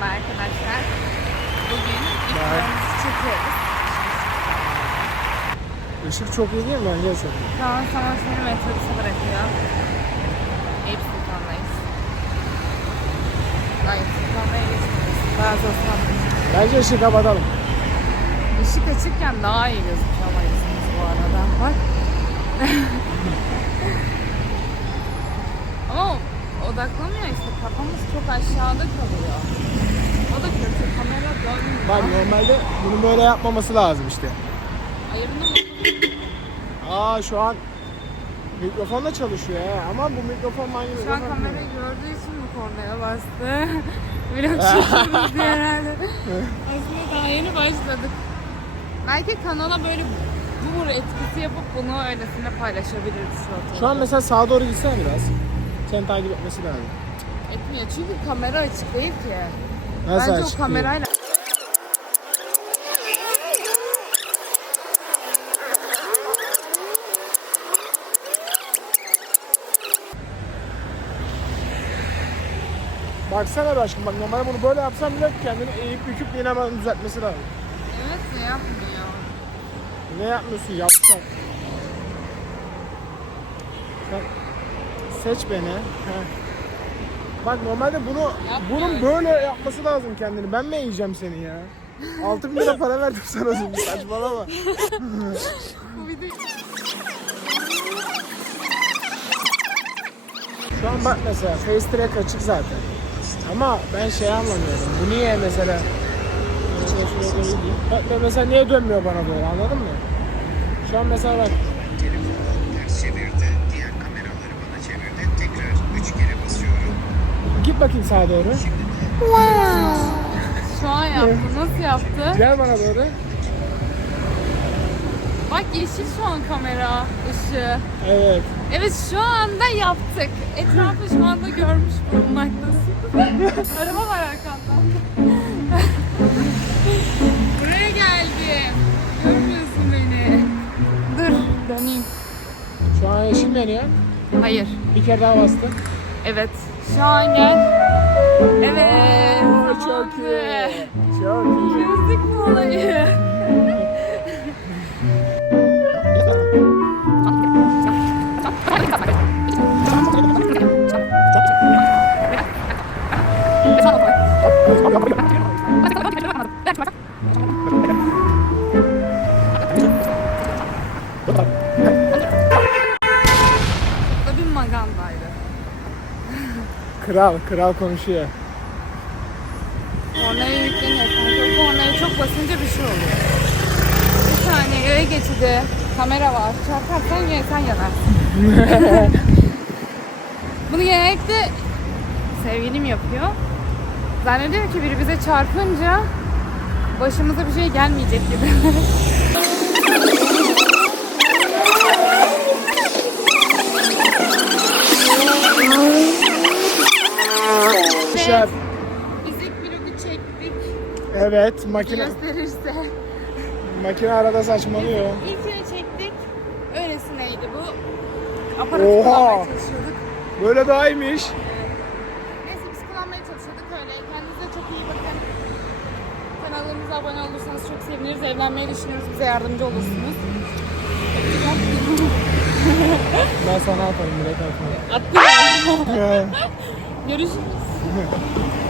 Merhaba arkadaşlar. Bugün videomuzu çekiyoruz. Işık çok iyi değil mi? Bence çok iyi. Şu an sana seni metrobüse bırakıyor. Eyüp Sultan'dayız. Hayır Sultan'daya geçmiyoruz. Bazı Osmanlı'dayız. Bence ışığı kapatalım. Işık açıkken daha iyi gözüküyor ama yüzümüz bu arada. Bak. ama odaklamıyor işte. Kafamız çok aşağıda kalıyor. Da kötü. Kamera dönmüyor. Bak normalde bunu böyle yapmaması lazım işte. Ayarını mı? Aa şu an mikrofon da çalışıyor he. Ama bu mikrofon hangi Şu an kamerayı gördüğü için mi kornaya bastı? Vlog çekiyoruz diye herhalde. Aslında daha yeni başladık. Belki kanala böyle boomer etkisi yapıp bunu öylesine paylaşabiliriz şu ortamda. Şu an mesela sağa doğru gitsene biraz. Seni takip etmesi lazım. Etmiyor çünkü kamera açık değil ki. Nasıl Bence o kamerayla... Baksana be aşkım bak normalde bunu böyle yapsam bile kendini eğip büküp yine hemen düzeltmesi lazım. Evet de yapmıyor. Ne yapmıyorsun yavşak? Seç beni. Heh. Bak normalde bunu bunun böyle yapması lazım kendini. Ben mi eğeceğim seni ya? 6 bin lira para verdim sana şimdi saçmalama. Şu an bak mesela face track açık zaten. Ama ben şey anlamıyorum. Bu niye mesela. Bak mesela niye dönmüyor bana doğru anladın mı? Şu an mesela bak git bakayım sağa doğru. Şu an yaptı. Nasıl yaptı? Gel bana doğru. Bak yeşil şu an kamera ışığı. Evet. Evet şu anda yaptık. Etrafı şu anda görmüş bulunmaktasın. Araba var arkamdan. Buraya geldim. Görmüyorsun beni. Dur döneyim. Şu an yeşil mi yanıyor? Hayır. Bir kere daha bastım. Evet. Gel. Evet. Tamam çok iyi. Çok iyi. Çözdük bu olayı. Kral, kral konuşuyor. Kornaya yükleniyor kanka. Kornaya çok basınca bir şey oluyor. Bir saniye yaya geçidi. Kamera var. Çarparsan yine sen yanarsın. Bunu genellikle sevgilim yapıyor. Zannediyor ki biri bize çarpınca başımıza bir şey gelmeyecek gibi. Evet, makine Gösterirse. makine arada saçmalıyor. İlkini çektik. Öylesineydi bu. Aparatı Oha! kullanmaya çalışıyorduk. Böyle daha iyiymiş. Neyse biz kullanmaya çalışıyorduk öyle. Kendinize çok iyi bakın. Kanalımıza abone olursanız çok seviniriz. Evlenmeyi düşünüyoruz. Bize yardımcı olursunuz. Ben sana atarım direkt atarım. Attım. Görüşürüz.